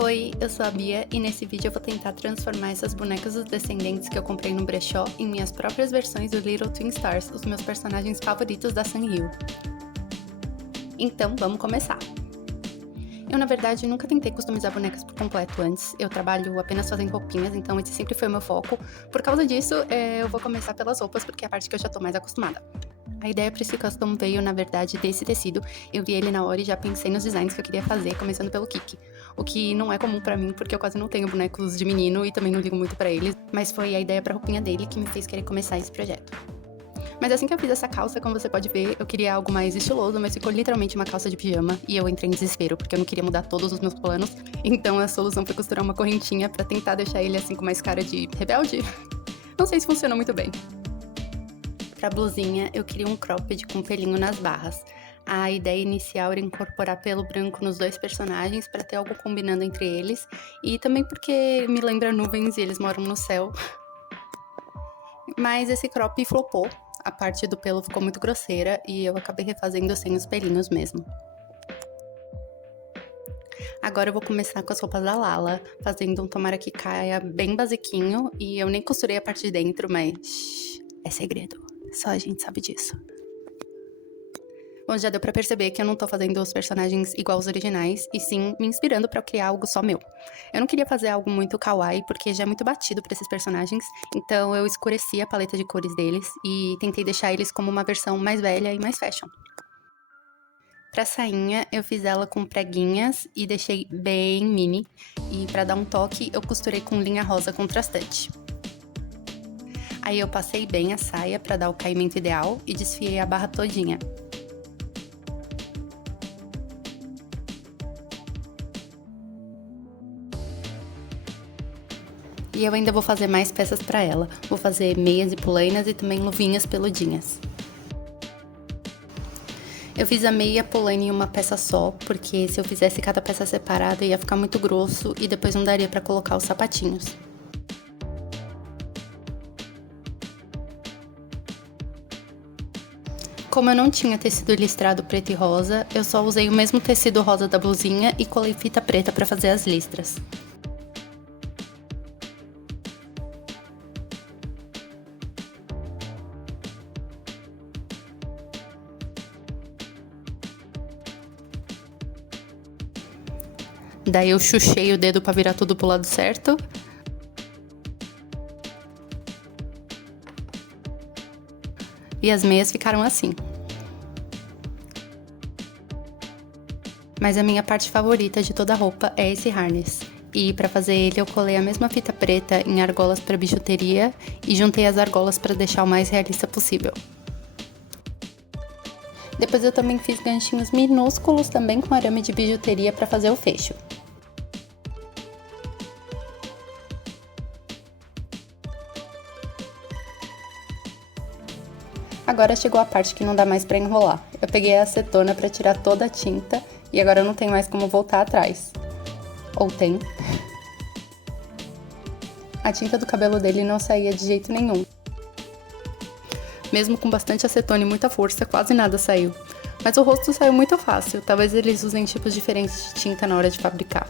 Oi, eu sou a Bia e nesse vídeo eu vou tentar transformar essas bonecas dos Descendentes que eu comprei no brechó em minhas próprias versões do Little Twin Stars, os meus personagens favoritos da Sanrio. Então, vamos começar! Eu, na verdade, nunca tentei customizar bonecas por completo antes, eu trabalho apenas fazendo roupinhas, então esse sempre foi o meu foco. Por causa disso, eu vou começar pelas roupas, porque é a parte que eu já tô mais acostumada. A ideia para esse custom veio, na verdade, desse tecido. Eu vi ele na hora e já pensei nos designs que eu queria fazer, começando pelo Kiki. O que não é comum pra mim, porque eu quase não tenho bonecos de menino e também não ligo muito pra eles. Mas foi a ideia pra roupinha dele que me fez querer começar esse projeto. Mas assim que eu fiz essa calça, como você pode ver, eu queria algo mais estiloso, mas ficou literalmente uma calça de pijama. E eu entrei em desespero, porque eu não queria mudar todos os meus planos. Então a solução foi costurar uma correntinha pra tentar deixar ele assim com mais cara de rebelde. Não sei se funcionou muito bem. Pra blusinha, eu queria um cropped com pelinho nas barras. A ideia inicial era incorporar pelo branco nos dois personagens para ter algo combinando entre eles. E também porque me lembra nuvens e eles moram no céu. Mas esse crop flopou. A parte do pelo ficou muito grosseira e eu acabei refazendo sem os pelinhos mesmo. Agora eu vou começar com as roupas da Lala, fazendo um tomara que caia bem basiquinho. E eu nem costurei a parte de dentro, mas é segredo. Só a gente sabe disso. Bom, já deu pra perceber que eu não tô fazendo os personagens igual os originais, e sim me inspirando pra criar algo só meu. Eu não queria fazer algo muito kawaii, porque já é muito batido pra esses personagens, então eu escureci a paleta de cores deles e tentei deixar eles como uma versão mais velha e mais fashion. Pra sainha, eu fiz ela com preguinhas e deixei bem mini, e pra dar um toque, eu costurei com linha rosa contrastante. Aí eu passei bem a saia pra dar o caimento ideal e desfiei a barra todinha. E eu ainda vou fazer mais peças pra ela. Vou fazer meias e polainas e também luvinhas peludinhas. Eu fiz a meia e a polaina em uma peça só, porque se eu fizesse cada peça separada ia ficar muito grosso e depois não daria pra colocar os sapatinhos. Como eu não tinha tecido listrado preto e rosa, eu só usei o mesmo tecido rosa da blusinha e colei fita preta pra fazer as listras. Daí eu chuchei o dedo pra virar tudo pro lado certo. E as meias ficaram assim. Mas a minha parte favorita de toda a roupa é esse harness. E pra fazer ele eu colei a mesma fita preta em argolas pra bijuteria e juntei as argolas pra deixar o mais realista possível. Depois eu também fiz ganchinhos minúsculos também com arame de bijuteria pra fazer o fecho. Agora chegou a parte que não dá mais pra enrolar. Eu peguei a acetona pra tirar toda a tinta e agora não tem mais como voltar atrás. Ou tem. A tinta do cabelo dele não saía de jeito nenhum. Mesmo com bastante acetona e muita força, quase nada saiu. Mas o rosto saiu muito fácil, talvez eles usem tipos diferentes de tinta na hora de fabricar.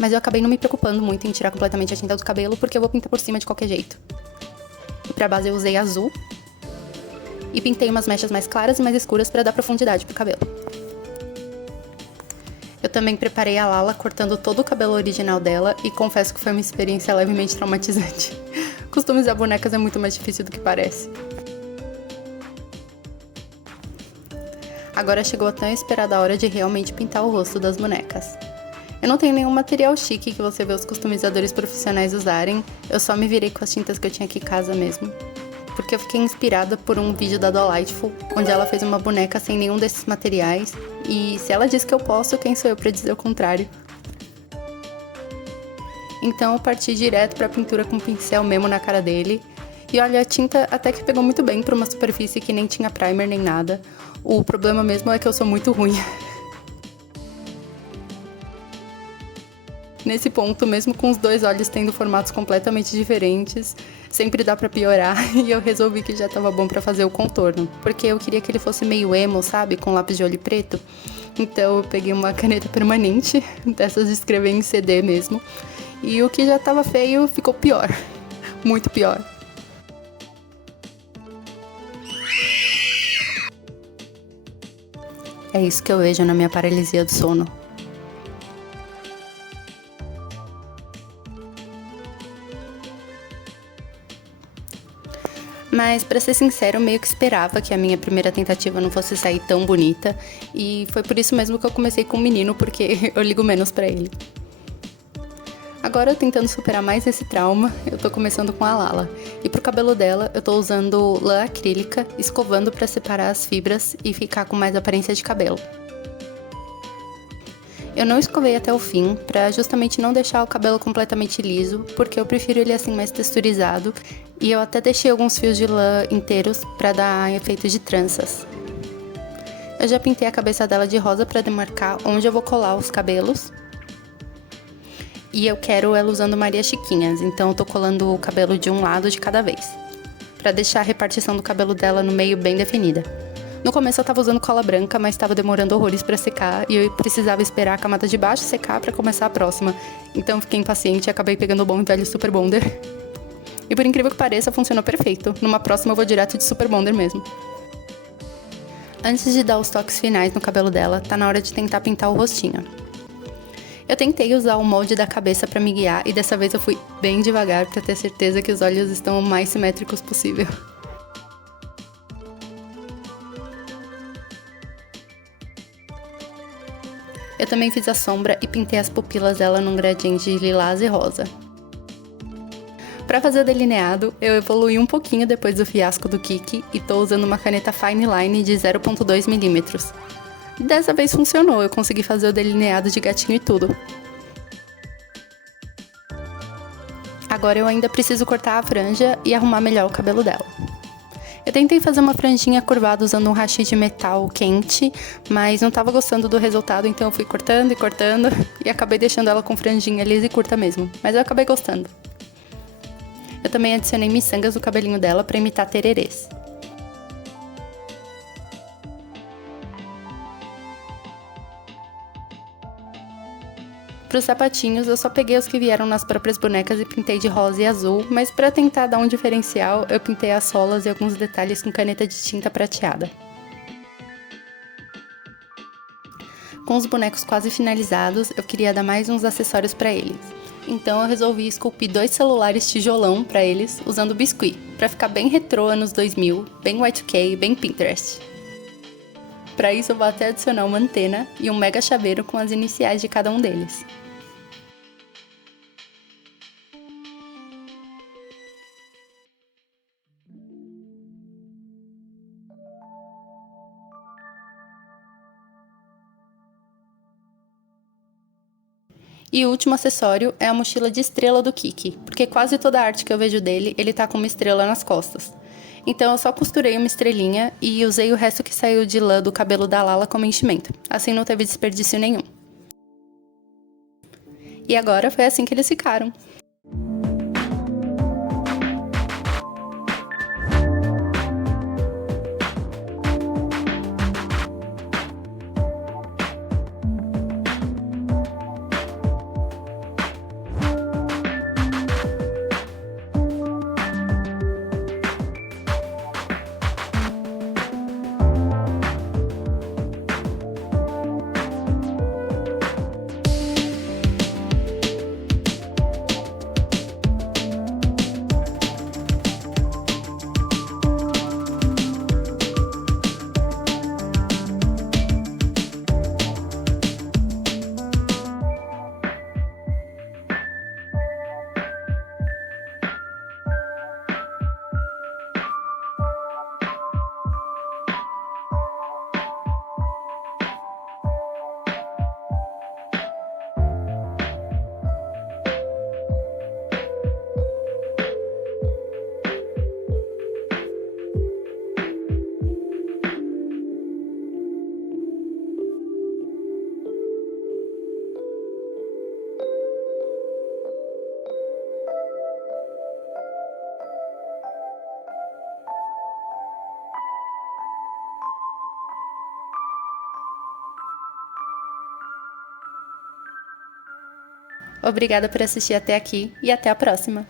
Mas eu acabei não me preocupando muito em tirar completamente a tinta do cabelo, porque eu vou pintar por cima de qualquer jeito. E pra base eu usei azul. E pintei umas mechas mais claras e mais escuras para dar profundidade pro cabelo. Eu também preparei a Lala cortando todo o cabelo original dela e confesso que foi uma experiência levemente traumatizante. Customizar bonecas é muito mais difícil do que parece. Agora chegou a tão esperada hora de realmente pintar o rosto das bonecas. Eu não tenho nenhum material chique que você vê os customizadores profissionais usarem, eu só me virei com as tintas que eu tinha aqui em casa mesmo. Porque eu fiquei inspirada por um vídeo da Dolightful, onde ela fez uma boneca sem nenhum desses materiais, e se ela diz que eu posso, quem sou eu pra dizer o contrário? Então eu parti direto pra pintura com pincel mesmo na cara dele, e olha, a tinta até que pegou muito bem pra uma superfície que nem tinha primer nem nada. O problema mesmo é que eu sou muito ruim. Nesse ponto, mesmo com os dois olhos tendo formatos completamente diferentes, sempre dá pra piorar, e eu resolvi que já tava bom pra fazer o contorno, porque eu queria que ele fosse meio emo, sabe, com lápis de olho preto. Então eu peguei uma caneta permanente, dessas de escrever em CD mesmo. E o que já tava feio ficou pior, muito pior. É isso que eu vejo na minha paralisia do sono. Mas, pra ser sincero, eu meio que esperava que a minha primeira tentativa não fosse sair tão bonita. E foi por isso mesmo que eu comecei com o menino, porque eu ligo menos pra ele. Agora, tentando superar mais esse trauma, eu tô começando com a Lala. E pro cabelo dela, eu tô usando lã acrílica, escovando pra separar as fibras e ficar com mais aparência de cabelo. Eu não escovei até o fim, pra justamente não deixar o cabelo completamente liso, porque eu prefiro ele assim mais texturizado, e eu até deixei alguns fios de lã inteiros pra dar efeito de tranças. Eu já pintei a cabeça dela de rosa pra demarcar onde eu vou colar os cabelos. E eu quero ela usando Maria Chiquinhas, então eu tô colando o cabelo de um lado de cada vez, pra deixar a repartição do cabelo dela no meio bem definida. No começo eu tava usando cola branca, mas tava demorando horrores pra secar e eu precisava esperar a camada de baixo secar pra começar a próxima. Então fiquei impaciente e acabei pegando o bom e velho Super Bonder. E por incrível que pareça, funcionou perfeito. Numa próxima eu vou direto de Super Bonder mesmo. Antes de dar os toques finais no cabelo dela, tá na hora de tentar pintar o rostinho. Eu tentei usar o molde da cabeça pra me guiar e dessa vez eu fui bem devagar pra ter certeza que os olhos estão o mais simétricos possível. Eu também fiz a sombra e pintei as pupilas dela num gradiente de lilás e rosa. Pra fazer o delineado, eu evoluí um pouquinho depois do fiasco do Kiki e tô usando uma caneta Fine Line de 0.2 mm. Dessa vez funcionou, eu consegui fazer o delineado de gatinho e tudo. Agora eu ainda preciso cortar a franja e arrumar melhor o cabelo dela. Eu tentei fazer uma franjinha curvada usando um hashi de metal quente, mas não tava gostando do resultado, então eu fui cortando e acabei deixando ela com franjinha lisa e curta mesmo, mas eu acabei gostando. Eu também adicionei miçangas no cabelinho dela pra imitar tererês. Para os sapatinhos, eu só peguei os que vieram nas próprias bonecas e pintei de rosa e azul, mas para tentar dar um diferencial, eu pintei as solas e alguns detalhes com caneta de tinta prateada. Com os bonecos quase finalizados, eu queria dar mais uns acessórios para eles. Então eu resolvi esculpir 2 celulares tijolão para eles, usando biscuit, para ficar bem retrô anos 2000, bem Y2K, bem Pinterest. Para isso eu vou até adicionar uma antena e um mega chaveiro com as iniciais de cada um deles. E o último acessório é a mochila de estrela do Kiki, porque quase toda a arte que eu vejo dele, ele tá com uma estrela nas costas. Então eu só costurei uma estrelinha e usei o resto que saiu de lã do cabelo da Lala como enchimento. Assim não teve desperdício nenhum. E agora foi assim que eles ficaram. Obrigada por assistir até aqui e até a próxima!